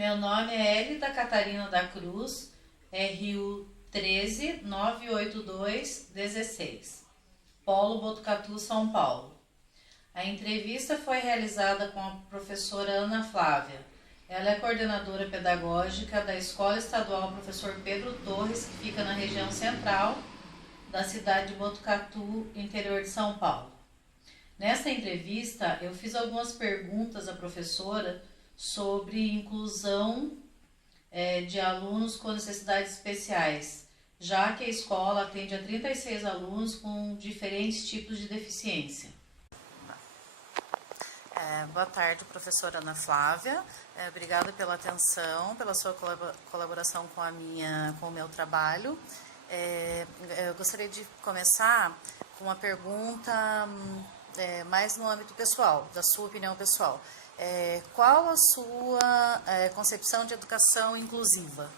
Meu nome é Elida Catarina da Cruz, RU 13-982-16, Polo Botucatu, São Paulo. A entrevista foi realizada com a professora Ana Flávia. Ela é coordenadora pedagógica da Escola Estadual Professor Pedro Torres, que fica na região central da cidade de Botucatu, interior de São Paulo. Nesta entrevista, eu fiz algumas perguntas à professora sobre inclusão de alunos com necessidades especiais, já que a escola atende a 36 alunos com diferentes tipos de deficiência. Boa tarde, professora Ana Flávia. Obrigada pela atenção, pela sua colaboração com o meu trabalho. Eu gostaria de começar com uma pergunta mais no âmbito pessoal, da sua opinião pessoal. Qual a sua concepção de educação inclusiva?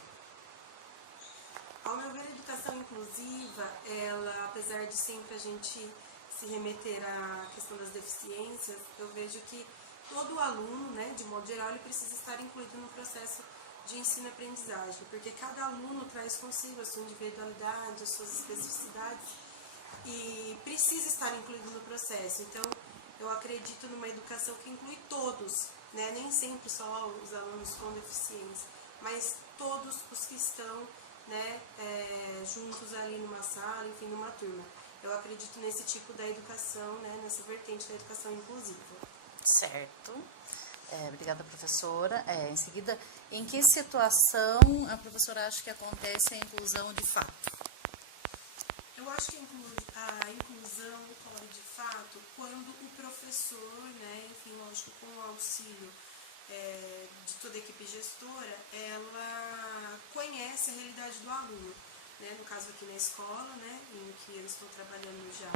Ao meu ver, a educação inclusiva, ela, apesar de sempre a gente se remeter à questão das deficiências, eu vejo que todo aluno, né, de modo geral, ele precisa estar incluído no processo de ensino-aprendizagem, porque cada aluno traz consigo a sua individualidade, as suas especificidades e precisa estar incluído no processo. Então, eu acredito numa educação que inclui todos, né, nem sempre só os alunos com deficiência, mas todos os que estão, né, juntos ali numa sala, enfim, numa turma. Eu acredito nesse tipo da educação, né, nessa vertente da educação inclusiva. Certo. Obrigada, professora. Em seguida, em que situação a professora acha que acontece a inclusão de fato? Eu acho que a inclusão ocorre de fato quando o professor, né, enfim, lógico, com o auxílio de toda a equipe gestora, ela conhece a realidade do aluno. Né, no caso aqui na escola, né, em que eu estou trabalhando já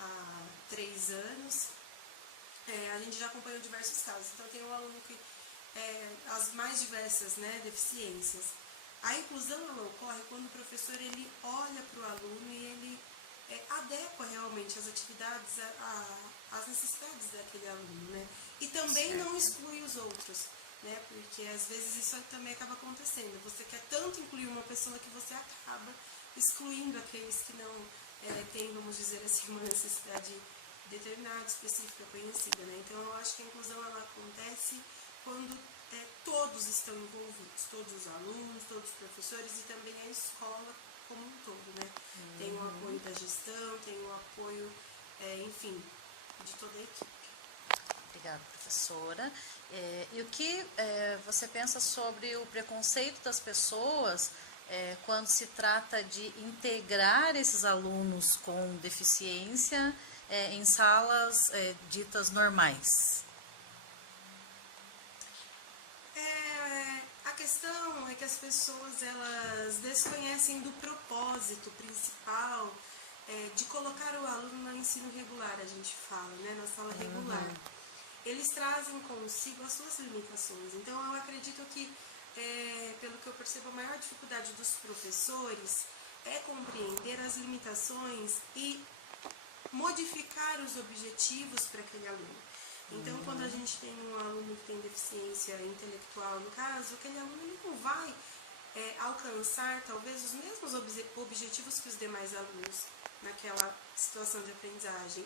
há 3 anos, a gente já acompanhou diversos casos. Então, tem um aluno que as mais diversas, né, deficiências. A inclusão ela ocorre quando o professor ele olha para o aluno e ele adequa realmente as atividades às necessidades daquele aluno, né? E também certo. Não exclui os outros, né? Porque às vezes isso também acaba acontecendo. Você quer tanto incluir uma pessoa que você acaba excluindo aqueles que não têm, vamos dizer assim, uma necessidade determinada, específica, conhecida, né? Então, eu acho que a inclusão ela acontece quando todos estão envolvidos, todos os alunos, todos os professores e também a escola como um todo, né? Tem o apoio da gestão, tem o apoio, enfim, de toda a equipe. Obrigada, professora. E o que você pensa sobre o preconceito das pessoas quando se trata de integrar esses alunos com deficiência em salas ditas normais? A questão é que as pessoas elas desconhecem do propósito principal de colocar o aluno no ensino regular, a gente fala, né, na sala regular. Eles trazem consigo as suas limitações. Então, eu acredito que, pelo que eu percebo, a maior dificuldade dos professores é compreender as limitações e modificar os objetivos para aquele aluno. Então, quando a gente tem um aluno que tem deficiência intelectual, no caso, aquele aluno ele não vai alcançar, talvez, os mesmos objetivos que os demais alunos naquela situação de aprendizagem.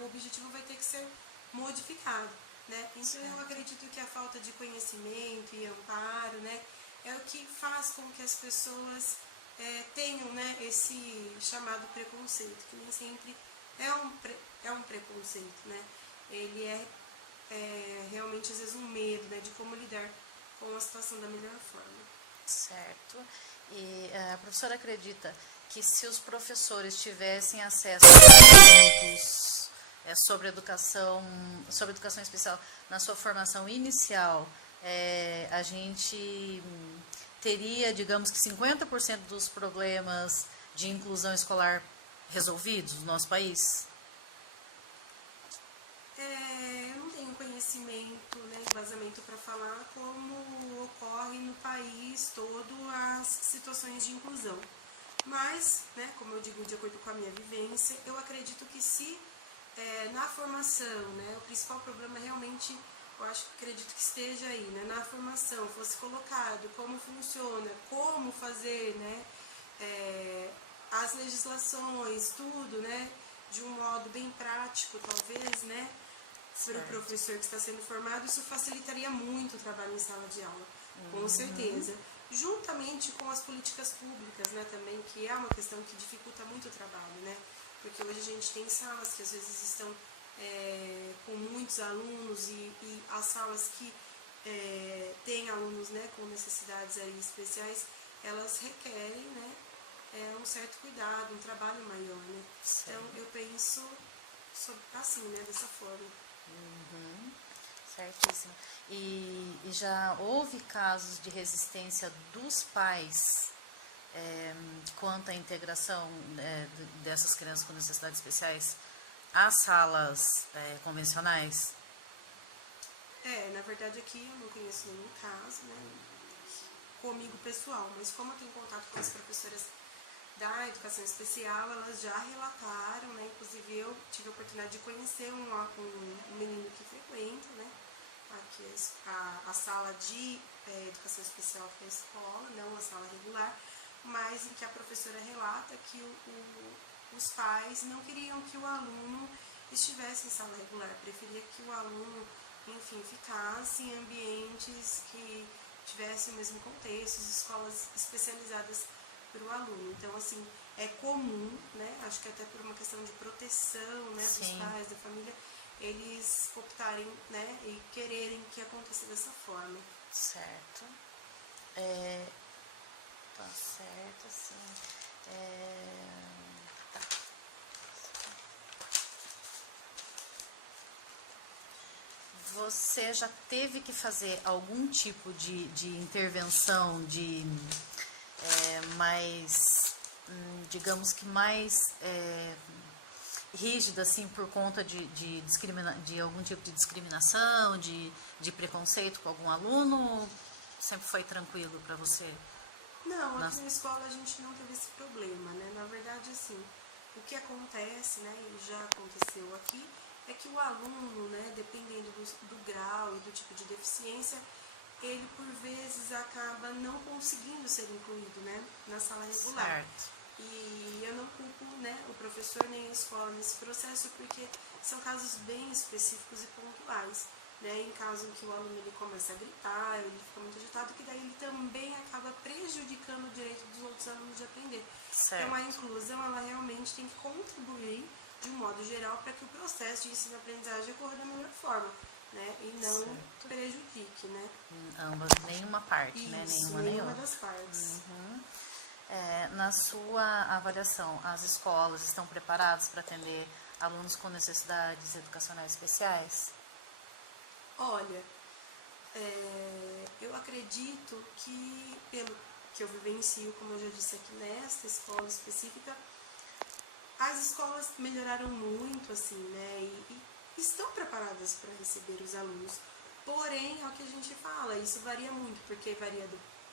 O objetivo vai ter que ser modificado, né? Então, eu acredito que a falta de conhecimento e amparo, né, é o que faz com que as pessoas tenham, né, esse chamado preconceito, que nem sempre é um preconceito, né? Ele realmente, às vezes, um medo, né, de como lidar com a situação da melhor forma. Certo. E a professora acredita que se os professores tivessem acesso a documentos sobre educação especial na sua formação inicial, a gente teria, digamos que 50% dos problemas de inclusão escolar resolvidos no nosso país? Eu não tenho conhecimento, né, embasamento para falar como ocorre no país todo as situações de inclusão. Mas, né, como eu digo, de acordo com a minha vivência, eu acredito que se na formação, né, o principal problema realmente eu acredito que esteja aí, né, na formação, fosse colocado como funciona, como fazer, né, as legislações, tudo, né, de um modo bem prático, talvez, né, para o professor que está sendo formado, isso facilitaria muito o trabalho em sala de aula, com certeza. Juntamente com as políticas públicas, né, também, que é uma questão que dificulta muito o trabalho, né, porque hoje a gente tem salas que às vezes estão com muitos alunos e as salas que têm alunos, né, com necessidades aí especiais, elas requerem, né, um certo cuidado, um trabalho maior, né. Então eu penso assim, né, dessa forma. Certíssimo. E já houve casos de resistência dos pais quanto à integração dessas crianças com necessidades especiais às salas convencionais? Na verdade aqui eu não conheço nenhum caso, né, comigo pessoal, mas como eu tenho contato com as professoras da educação especial, elas já relataram, né, inclusive eu tive a oportunidade de conhecer um menino que frequenta, né, aqui a sala de educação especial da escola, não a sala regular, mas em que a professora relata que os pais não queriam que o aluno estivesse em sala regular, preferia que o aluno, enfim, ficasse em ambientes que tivessem o mesmo contexto, escolas especializadas para o aluno. Então, assim, é comum, né, acho que até por uma questão de proteção, né, dos pais, da família, eles optarem, né, e quererem que aconteça dessa forma. Certo. Tá certo, sim. Tá. Você já teve que fazer algum tipo de intervenção mais, digamos que mais rígida, assim, por conta de algum tipo de discriminação, de preconceito com algum aluno? Ou sempre foi tranquilo para você? Não, aqui na escola a gente não teve esse problema, né? Na verdade, assim, o que acontece, né, e já aconteceu aqui, é que o aluno, né, dependendo do grau e do tipo de deficiência, ele por vezes acaba não conseguindo ser incluído, né, na sala regular. Certo. E eu não culpo, né, o professor nem a escola nesse processo, porque são casos bem específicos e pontuais, né, em caso em que o aluno ele começa a gritar, ele fica muito agitado, que daí ele também acaba prejudicando o direito dos outros alunos de aprender. Certo. Então a inclusão, ela realmente tem que contribuir de um modo geral para que o processo de ensino-aprendizagem ocorra da melhor forma, né, e não prejudique, né. Ambas, nenhuma parte, Isso, né? nenhuma das partes. Na sua avaliação, as escolas estão preparadas para atender alunos com necessidades educacionais especiais? Olha, eu acredito que, pelo que eu vivencio, como eu já disse aqui nesta escola específica, as escolas melhoraram muito, assim, né, e estão preparadas para receber os alunos. Porém, é o que a gente fala, isso varia muito, porque varia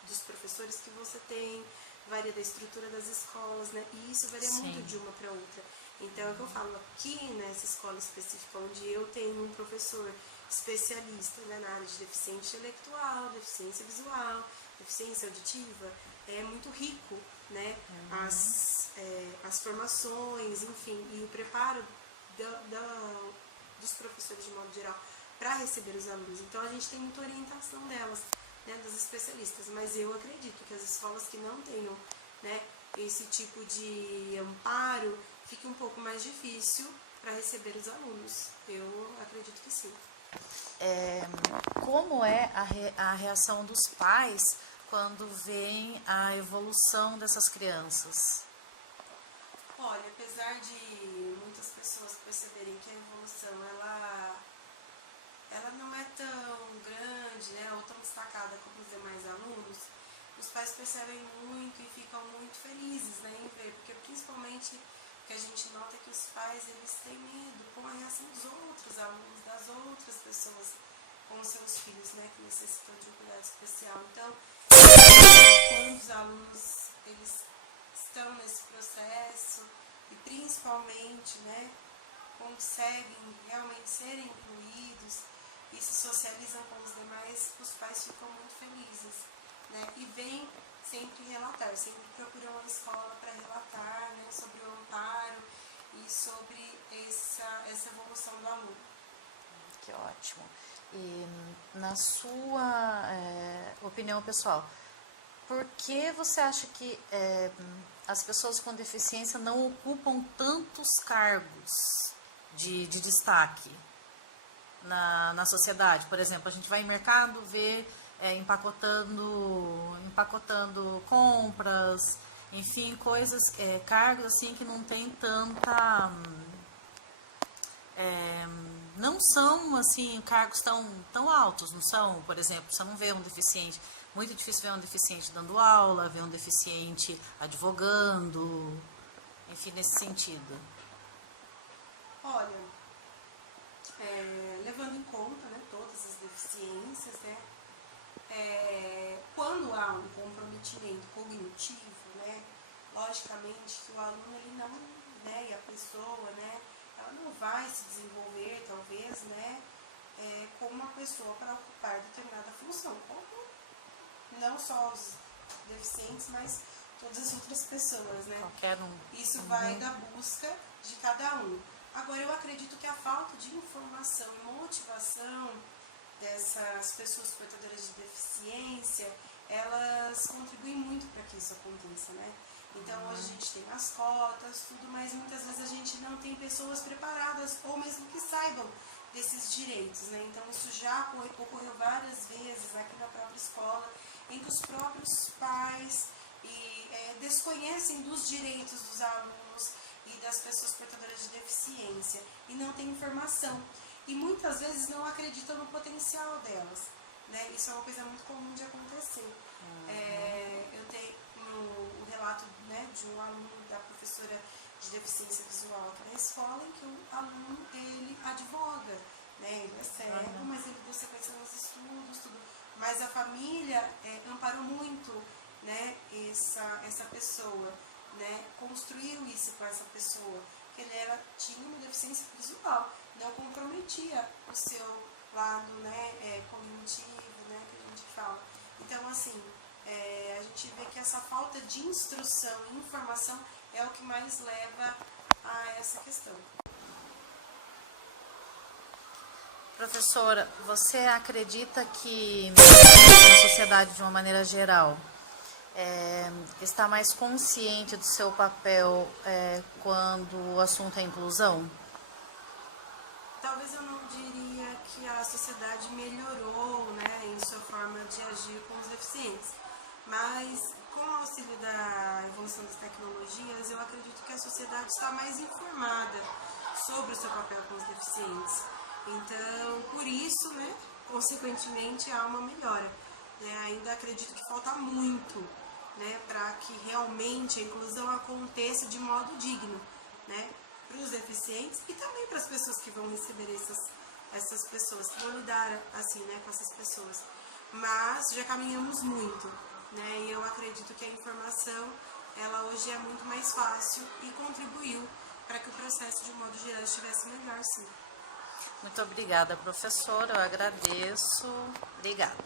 dos professores que você tem, varia da estrutura das escolas, né, e isso varia muito de uma para outra. Então, é o que eu falo, aqui nessa escola específica, onde eu tenho um professor especialista, né, na área de deficiência intelectual, deficiência visual, deficiência auditiva, é muito rico, né, as formações, enfim, e o preparo dos professores de modo geral para receber os alunos. Então a gente tem muita orientação delas, né, das especialistas, mas eu acredito que as escolas que não tenham, né, esse tipo de amparo, fique um pouco mais difícil para receber os alunos. Eu acredito que sim. Como é a reação dos pais quando veem a evolução dessas crianças? Olha, apesar de muitas pessoas perceberem que a evolução ela não é tão grande, né, ou tão destacada como os demais alunos, os pais percebem muito e ficam muito felizes, né, em ver, porque principalmente o que a gente nota é que os pais, eles têm medo com a reação dos outros alunos, das outras pessoas com os seus filhos, né, que necessitam de um cuidado especial. Então, quando os alunos, eles estão nesse processo e principalmente, né, conseguem realmente serem incluídos, e se socializam com os demais, os pais ficam muito felizes, né? E vêm sempre relatar, sempre procuram a escola para relatar, né, sobre o amparo e sobre essa evolução do aluno. Que ótimo. E na sua opinião pessoal, por que você acha que as pessoas com deficiência não ocupam tantos cargos de destaque na sociedade? Por exemplo, a gente vai em mercado, vê empacotando compras, enfim, coisas, cargos assim que não tem tanta... não são assim cargos tão altos, não são? Por exemplo, você não vê um deficiente, muito difícil ver um deficiente dando aula, ver um deficiente advogando, enfim, nesse sentido. Olha, levando em conta, né, todas as deficiências, né, quando há um comprometimento cognitivo, né, logicamente que o aluno ele não, né, e a pessoa, né, ela não vai se desenvolver, talvez, né, como uma pessoa para ocupar determinada função, como não só os deficientes, mas todas as outras pessoas, né? Qualquer um. Isso vai da busca de cada um. Agora, eu acredito que a falta de informação e motivação dessas pessoas portadoras de deficiência, elas contribuem muito para que isso aconteça, né? Então, hoje a gente tem as cotas, tudo, mas muitas vezes a gente não tem pessoas preparadas ou mesmo que saibam desses direitos, né? Então, isso já ocorreu várias vezes aqui na própria escola, em que os próprios pais desconhecem dos direitos dos alunos e das pessoas portadoras de deficiência e não têm informação. E muitas vezes não acreditam no potencial delas, né? Isso é uma coisa muito comum de acontecer. Eu tenho o relato, né, de um aluno da professora de deficiência visual aqui na escola, em que o aluno, ele advoga, né? Ele é cego, mas ele deu sequência nos estudos, tudo. Mas a família amparou muito, né, essa pessoa, né? Construiu isso com essa pessoa, que ele tinha uma deficiência visual, não comprometia o seu lado, né, cognitivo, né, que a gente fala. Então, assim, a gente vê que essa falta de instrução e informação é o que mais leva a essa questão. Professora, você acredita que a sociedade, de uma maneira geral, está mais consciente do seu papel quando o assunto é inclusão? Talvez eu não diria que a sociedade melhorou, né, em sua forma de agir com os deficientes, mas com o auxílio da evolução das tecnologias, eu acredito que a sociedade está mais informada sobre o seu papel com os deficientes. Então, por isso, né, consequentemente, há uma melhora. Ainda acredito que falta muito, né, para que realmente a inclusão aconteça de modo digno, né, para os deficientes e também para as pessoas que vão receber essas pessoas, que vão lidar assim, né, com essas pessoas. Mas já caminhamos muito, né, e eu acredito que a informação, ela hoje é muito mais fácil e contribuiu para que o processo, de um modo geral, estivesse melhor, sim. Muito obrigada, professora, eu agradeço. Obrigada.